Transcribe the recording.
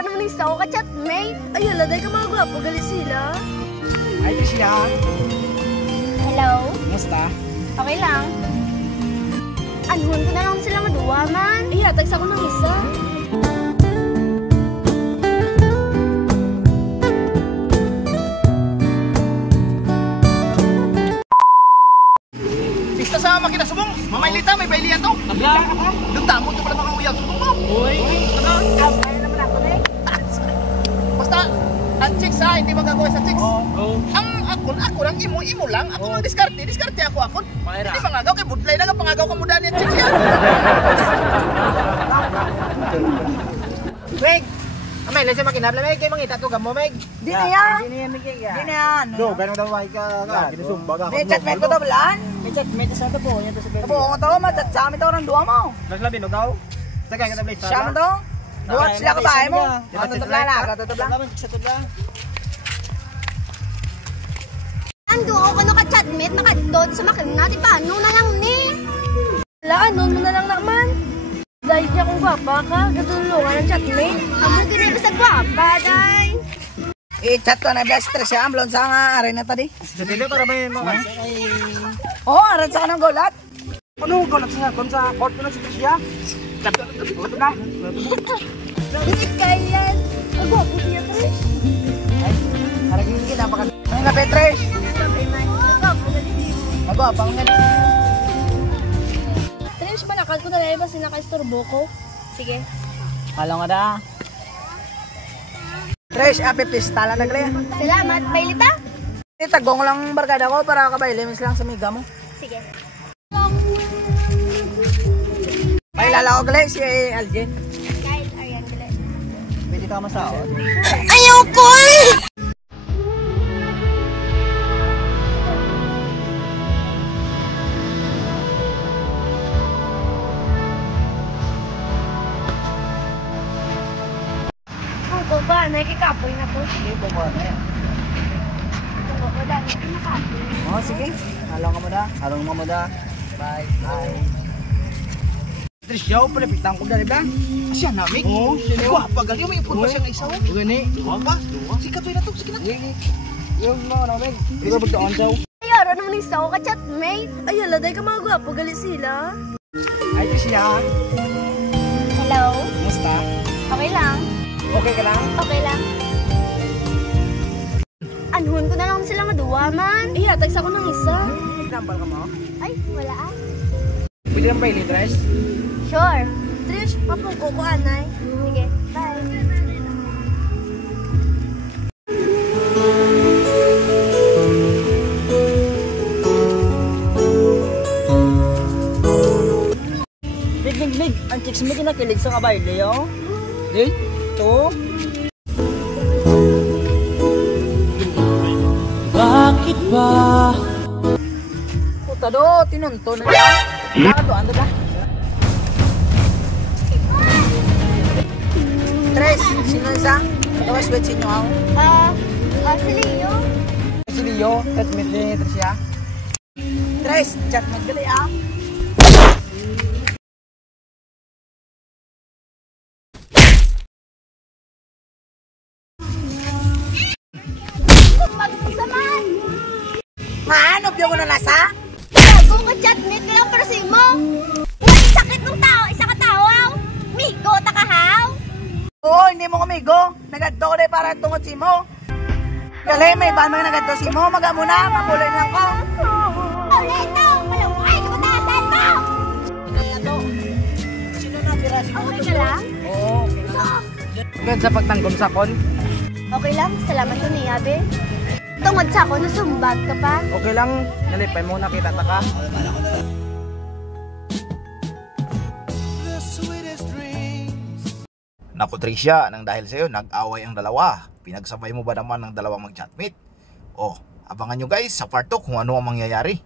Ara naman isa ako ka-chatmate. Ay, aladay ka mga gwapo, gali sila. Ay, ito siya. Hello? Musta? Okay lang. Anhon ko na lang sila maduwa man. Ay, tags ako ng isa. Pista sa makina subong. Mamaylita, may bailian to. Tabla ka pa. Doon tamo to pala mga uyang subong mo. Uy. Ano? Ay, naman ako eh. Basta, ang chicks ha, hindi magagawa sa chicks. Oo. Ang ako lang, imo lang. Ako ang diskarte ako. Mahira. Hindi mangagaw, kay budlay na nga, pangagaw ka mo daan yung chicks yan. Meg! Amay, lang siya makinabla, Meg. Kayo mangita to, gamo, Meg. Di na yan. Hindi na yan, Meg. Di na yan. Do, ganun daw ay ka. Ginusumba ka. May chatmate ko to balaan. May chatmate sa ito po. Yan to sa Abo ko to, matsatsami to ng duwa mo. Naglabi, no daw? Sagay ka tablay Siya man to. Duwat sila ka bahay mo. Ano to bla la, to bla. Ando ako no ka-chatmate, nakadod sa makina natin paano na lang ni. Wala, anon mo na lang naman. Dahil niya kung gwapa ka, gatulungan ng chatmate. Amo ganyan sa gwapa, day. I-chat to na best stress siya. Amblon sa nga aray na tadi. Dito para may mga Oo, aran sa kanang golat. ano ko sa kon sa court ko na si Tricia. Ito na. Bakit kaya yan? Ang gwapo siya, Trish. Haragin kita baka. Ano nga Petre? Abo, pang nga. Trish, manakal ko na lang ba sinaka-istorbo ko? Sige. Halo nga da. Trish, api pista lang naglaya. Salamat, Pailita. Tagong lang barkada ko para kabailemis lang sa miga mo. Sige. Pailala ko gali si Aljen. Kyle, Arian, dali. Pwede ka masaot. Ayoko! Ako ba? Nakikapoy na po. Sige, bumaba na yan. Ako ba? Nakikapoy. Oh, sige. Halong ka mo da. Halong mo da. Bye. Bye. Tricia, palapitan ko dali ba? Asya na, Mig. Oo, sino? Gwapa, gali. May ipon pa siya ng isaw. Gani. Gwapa. Sikat na to. Sige na. Yung mga na, Mig. Ikaw magdaan daw. Ay, araw naman isa ako ka-chatmate. Ay, aladay ka mga gwapo, gali sila. Ay, Tricia. Hello? Musta? Okay lang. Okay ka lang? Okay lang. Anhon ko na lang sila maduwa man. Ay, tags ako ng isa. Nampal ka mo? Ay, wala ah. Pwede lang ba ilitras? Sure. Trish, papuko ko anay. Sige, bye. Big. Ang chicks mo kinakilig sa kabayle, yo. Din? To? Bakit ba? Puta do, tinunto na niya. Nakatuan do ba? Tres, sino isa? Ito ka sweat sinyo ako. Si Leo. Si Leo, chatmate ni Tricia. Tres, chatmate gali ah. Pagsaman! Maano biyo ko na nasa? Bago ko chatmate ka lang pero si mo. Uy, sakit ng tao. Isa ka tao. Migo, takahaw. Oo, hindi mo kumigo. Nagadto ko na para tungod si mo. Gali, may ba mga nagadto si mo? Maga muna, mapuloy lang ko. Ulit ito. Malaway ko na saan mo. Sino na pira? Okay ka lang? Oo. Ganda sa pagtanggol sa kon. Okay lang. Salamat ko ni Abe. Tungod sa ako, nasumbag ka pa. Okay lang. Nalipay mo, nakita ta ka. Naku Tricia, nang dahil sa'yo, nag-away ang dalawa. Pinagsabay mo ba naman ng dalawang mag-chatmate? Oh, abangan nyo guys sa part 2 kung ano ang mangyayari.